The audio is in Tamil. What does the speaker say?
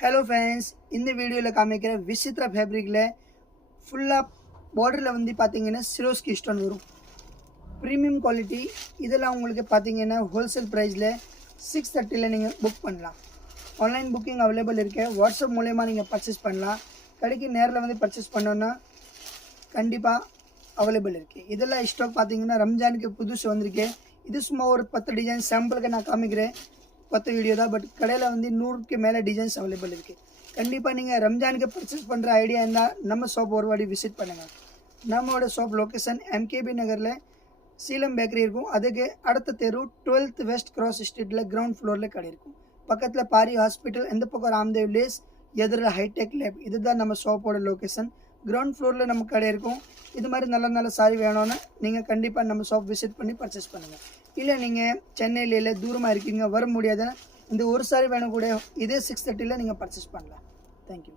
ஹலோ ஃப்ரெண்ட்ஸ், இந்த வீடியோவில் காமிக்கிற விசித்ரா ஃபேப்ரிக்கில் ஃபுல்லாக பார்டரில் வந்து பார்த்தீங்கன்னா சிரோஸ்கி ஸ்டோன் வரும். Premium quality. இதெல்லாம் உங்களுக்கு பார்த்தீங்கன்னா ஹோல்சேல் ப்ரைஸில் 630 நீங்கள் புக் பண்ணலாம். ஆன்லைன் புக்கிங் அவைலபிள் இருக்கு. வாட்ஸ்அப் மூலயமா நீங்கள் பர்ச்சேஸ் பண்ணலாம். கடைக்கு நேரில் வந்து பர்ச்சேஸ் பண்ணோன்னா கண்டிப்பாக அவைலபிள் இருக்குது. இதெல்லாம் ஸ்டாக் பார்த்தீங்கன்னா ரம்ஜானுக்கு புதுசு வந்திருக்கு. இது சும்மா ஒரு 10 டிசைன் சாம்பிளுக்கு நான் காமிக்கிறேன். 10 வீடியோ தான், பட் கடையில் வந்து 100க்கு மேலே டிசைன்ஸ் அவைலபிள் இருக்குது. கண்டிப்பாக நீங்கள் ரம்ஜானுக்கு பர்ச்சேஸ் பண்ணுற ஐடியா இருந்தால் நம்ம ஷாப் ஒரு வாட்டி விசிட் பண்ணுங்கள். நம்மளோட ஷாப் லொக்கேஷன் MKB நகரில் சீலம் பேக்கரி இருக்கும். அதுக்கு அடுத்த தெரு 12th வெஸ்ட் கிராஸ் ஸ்ட்ரீட்டில் கிரவுண்ட் ஃப்ளோரில் கடை இருக்கும். பக்கத்தில் பாரி ஹாஸ்பிட்டல், எந்த பக்கம் ராம்தேவ் லேஸ், எதிரில் ஹைடெக் லேப். இதுதான் நம்ம ஷாப்போட லொக்கேஷன். கிரவுண்ட் ஃப்ளோரில் நம்ம கடை இருக்கும். இது மாதிரி நல்ல நல்ல சாரி வேணும்னா நீங்கள் கண்டிப்பாக நம்ம ஷாப் விசிட் பண்ணி பர்ச்சேஸ் பண்ணுங்கள். இல்லை நீங்கள் சென்னையில் இல்லை தூரமாக இருக்கீங்க, வர முடியாதுன்னா இந்த ஒரு சாரி வேணும் கூட இதே 630 நீங்கள் பர்ச்சேஸ் பண்ணலாம். தேங்க்யூ.